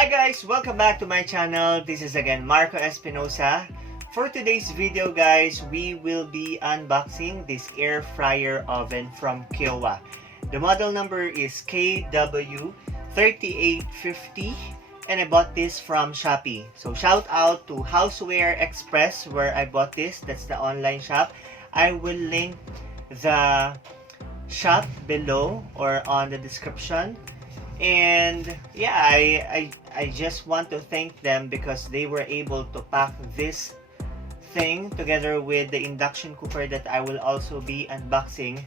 Hi guys! Welcome back to my channel. This is again Marco Espinosa. For today's video guys, we will be unboxing this air fryer oven from Kyowa. The model number is KW-3850 and I bought this from Shopee. So shout out to Houseware Express where I bought this. That's the online shop. I will link the shop below or on the description. And yeah, I just want to thank them because they were able to pack this thing together with the induction cooker that I will also be unboxing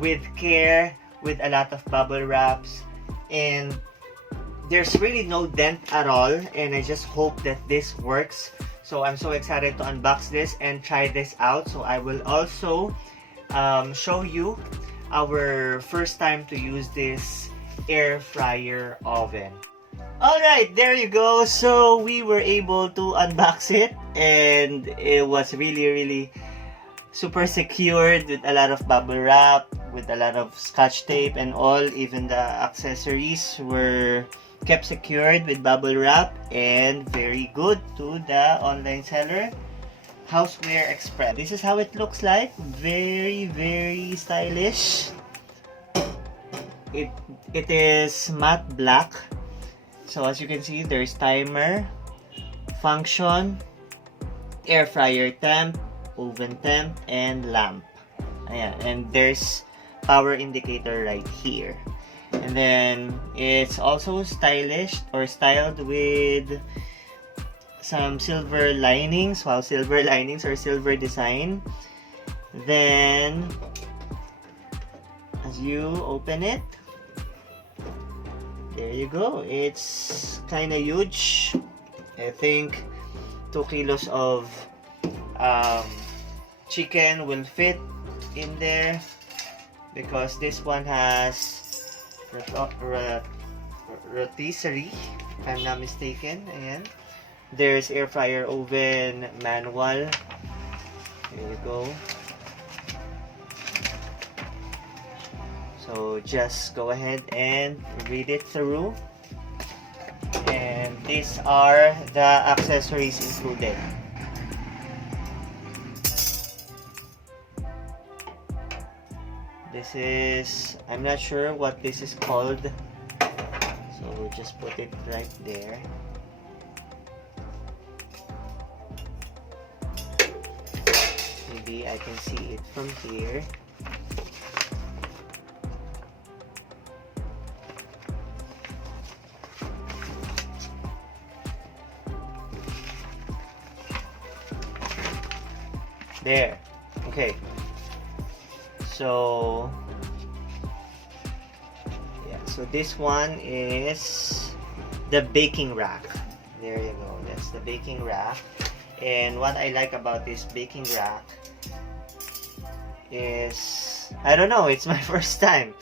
with care, with a lot of bubble wraps, and there's really no dent at all, and I just hope that this works. So I'm so excited to unbox this and try this out. So I will also show you our first time to use this air fryer oven. Alright, there you go. So we were able to unbox it and it was really super secured with a lot of bubble wrap, with a lot of scotch tape and all. Even the accessories were kept secured with bubble wrap, and very good to the online seller Houseware Express. This is how it looks like. Very stylish. It is matte black. So as you can see, there's timer, function, air fryer temp, oven temp, and lamp. Ayan. And there's power indicator right here. And then it's also stylish or styled with some silver linings. Wow, silver linings or silver design. Then as you open it, there you go. It's kind of huge. I think 2 kilos of chicken will fit in there because this one has rotisserie, if I'm not mistaken. Ayan. There's air fryer oven manual. There you go. So just go ahead and read it through. And these are the accessories included. This is, I'm not sure what this is called. So we'll just put it right there. Maybe I can see it from here. There. Okay. So yeah, so this one is the baking rack. There you go. That's the baking rack. And what I like about this baking rack is, I don't know, it's my first time.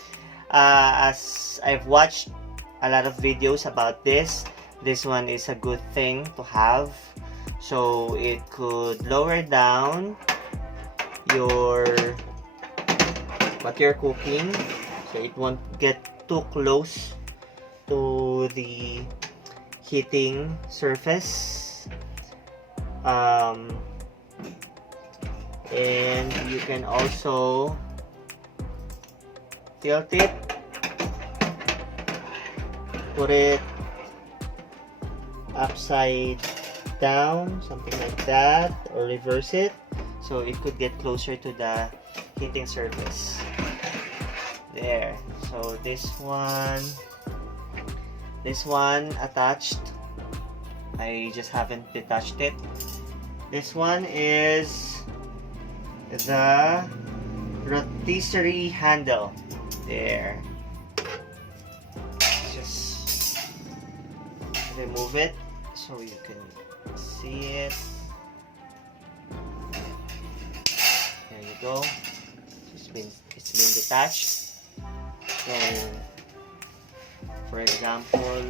As I've watched a lot of videos about this one is a good thing to have. So it could lower down what you're cooking, so it won't get too close to the heating surface. And you can also tilt it, put it upside down, something like that, or reverse it, so it could get closer to the heating surface. There. So this one attached. I just haven't detached it. This one is the rotisserie handle. There. Just remove it so you can see it. There you go. It's been detached. So for example,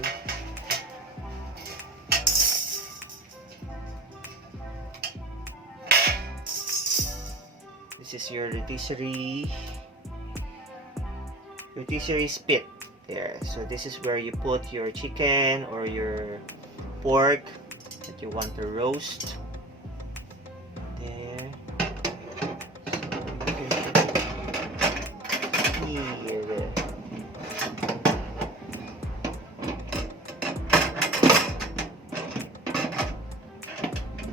this is your rotisserie spit. There. So this is where you put your chicken or your pork that you want to roast. There. So here.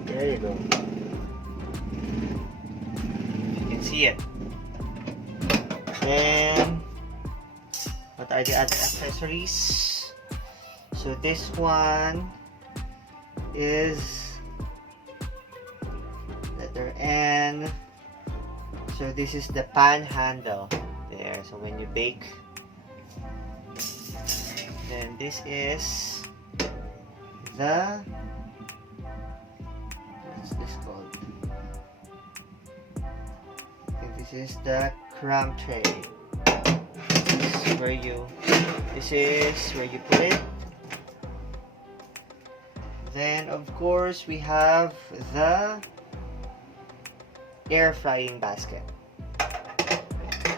There you go. You can see it. Then, what are the other accessories? So this one is letter N. So this is the pan handle. There. So when you bake. Then this is the, what's this called? I think this is the cram tray. This is where you put it. Then of course we have the air frying basket.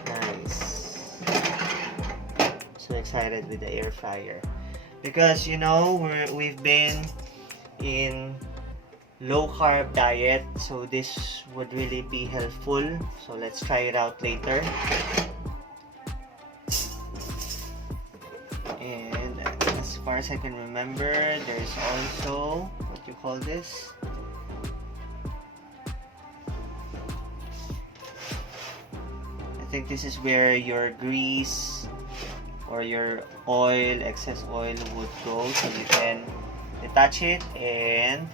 Nice. So excited with the air fryer because you know we've been in low carb diet, so this would really be helpful. So let's try it out later. And as far as I can remember, there's also, what you call this? I think this is where your grease or your oil, excess oil would go, so you can detach it and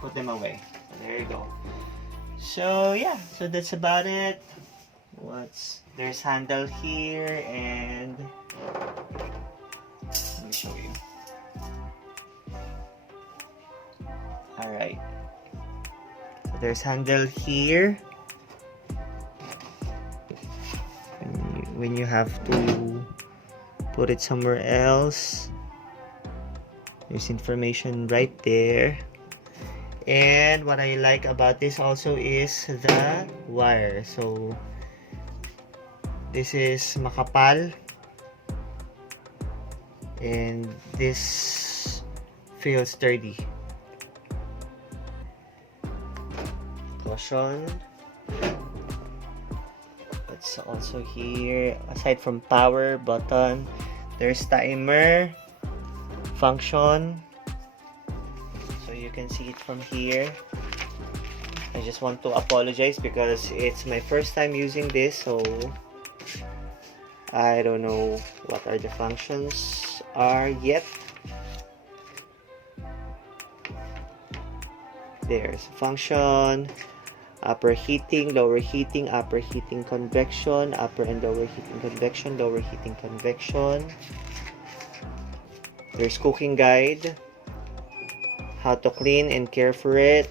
put them away. There you go. So yeah, so that's about it. There's handle here, and let me show you. Alright, so there's handle here when you have to put it somewhere else. There's information right there. And what I like about this also is the wire. So this is makapal, and this feels sturdy. Caution. It's also here. Aside from power button, there's timer function. You can see it from here. I just want to apologize because it's my first time using this, so I don't know what are the functions are yet. There's function, upper heating, lower heating, upper heating convection, upper and lower heating convection, lower heating convection. There's cooking guide, how to clean and care for it,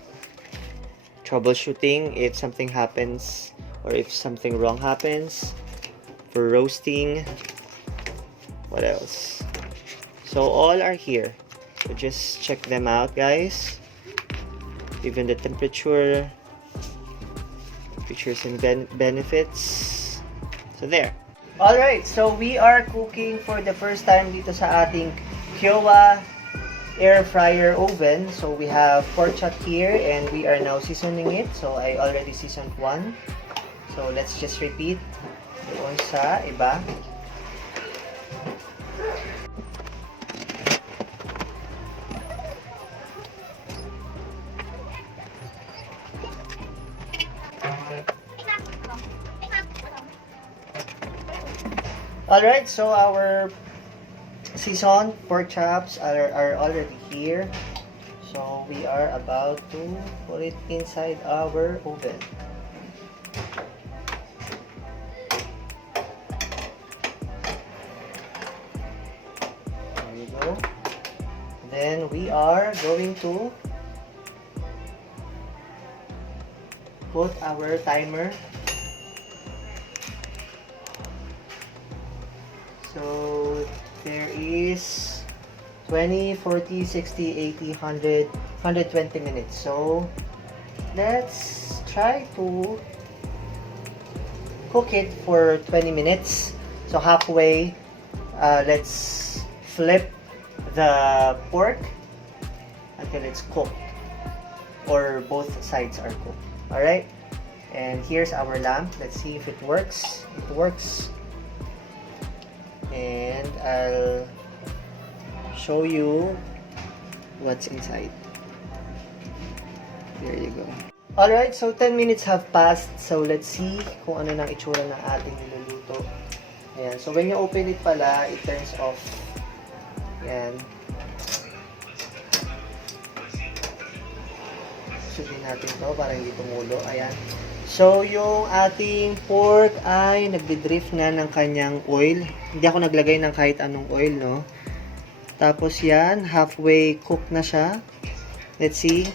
troubleshooting if something happens or if something wrong happens, for roasting. What else? So all are here, so just check them out, guys. Even the temperature, features and benefits. So there. Alright, so we are cooking for the first time dito sa ating Kyowa Air Fryer Oven. So we have pork chop here and we are now seasoning it. So I already seasoned one. So let's just repeat doon sa iba. Alright, so our seasoned pork chops are already here. So we are about to put it inside our oven. There you go. Then we are going to put our timer. So there is 20, 40, 60, 80, 100, 120 minutes. So let's try to cook it for 20 minutes. So halfway, let's flip the pork until it's cooked or both sides are cooked. Alright? And here's our lamb. Let's see if it works. It works. And I'll show you what's inside. There you go. Alright, so 10 minutes have passed. So let's see kung ano nang itsura ng ating niluluto. Ayan. So when you open it pala, it turns off. Ayan. Sugin natin to para hindi tumulo. Ayan. So yung ating pork ay nagbe-drift na ng kanyang oil. Hindi ako naglagay ng kahit anong oil, no? Tapos yan, halfway cooked na siya. Let's see.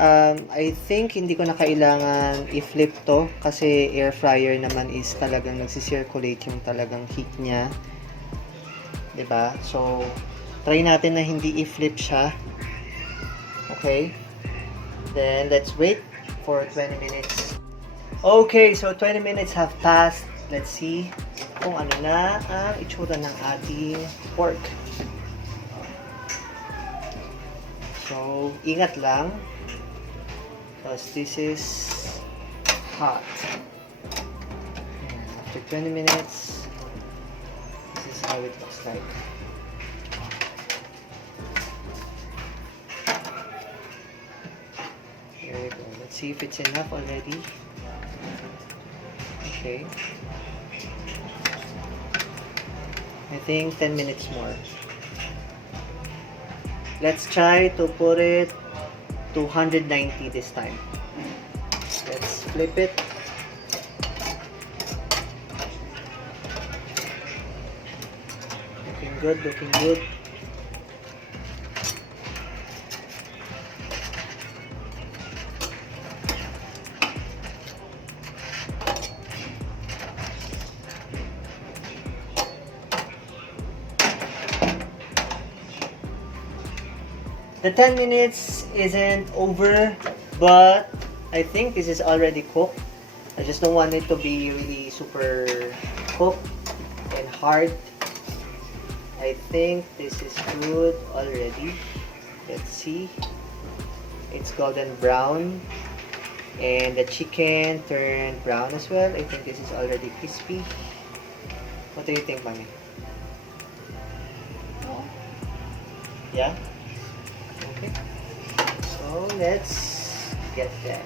I think hindi ko na kailangan i-flip to kasi air fryer naman is talagang nagsisirculate yung talagang heat niya. 'Di ba? So, try natin na hindi i-flip siya. Okay? Then, let's wait for 20 minutes. Okay, so 20 minutes have passed. Let's see kung ano na ang itsura ng ating pork. So, ingat lang. Because this is hot. And after 20 minutes, this is how it looks like. There you go. Let's see if it's enough already. Okay. I think 10 minutes more. Let's try to put it to 190 this time. Let's flip it. Looking good, looking good. The 10 minutes isn't over, but I think this is already cooked. I just don't want it to be really super cooked and hard. I think this is good already. Let's see. It's golden brown. And the chicken turned brown as well. I think this is already crispy. What do you think, Mami? Yeah? Okay. So let's get them.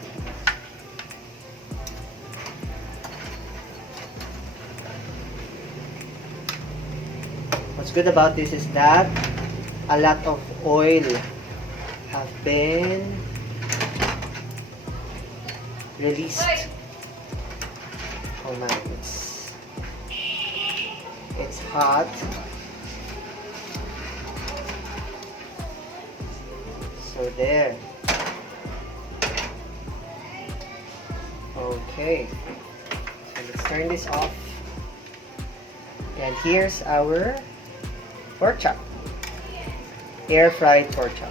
What's good about this is that a lot of oil have been released. Oh man, it's hot. So there. Okay. So let's turn this off. And here's our pork chop. Air fried pork chop.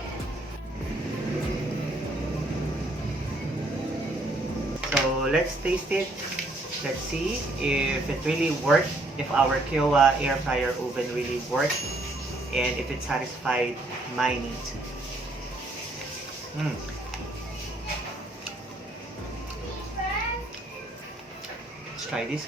So let's taste it. Let's see if it really worked, if our Kyowa Air Fryer Oven really worked, and if it satisfied my needs. Let's try this.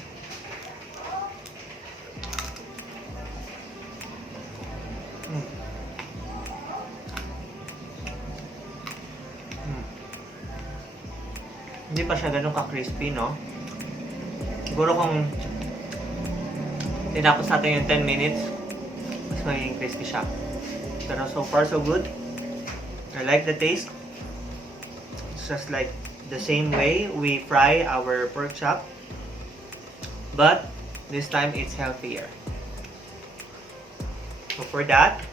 Hindi pa siya ganun ka-crispy, no? Siguro kung tinapos natin yung 10 minutes, mas magiging crispy siya. Pero so far, so good. I like the taste. It's just like the same way we fry our pork chop, but this time it's healthier. So for that,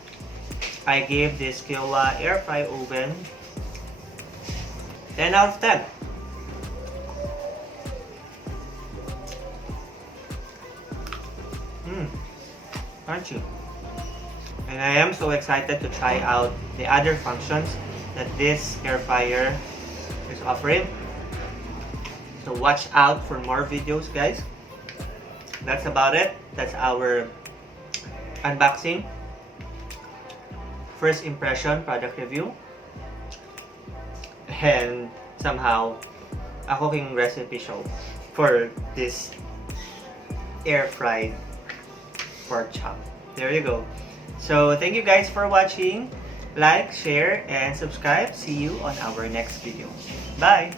I gave this Kyowa Air Fryer Oven 10 out of 10. Crunchy. And I am so excited to try out the other functions that this air fryer is offering. So watch out for more videos, guys. That's about it. That's our unboxing, first impression, product review, and somehow a cooking recipe show for this air fried pork chop. There you go. So thank you guys for watching. Like, share, and subscribe. See you on our next video. Bye!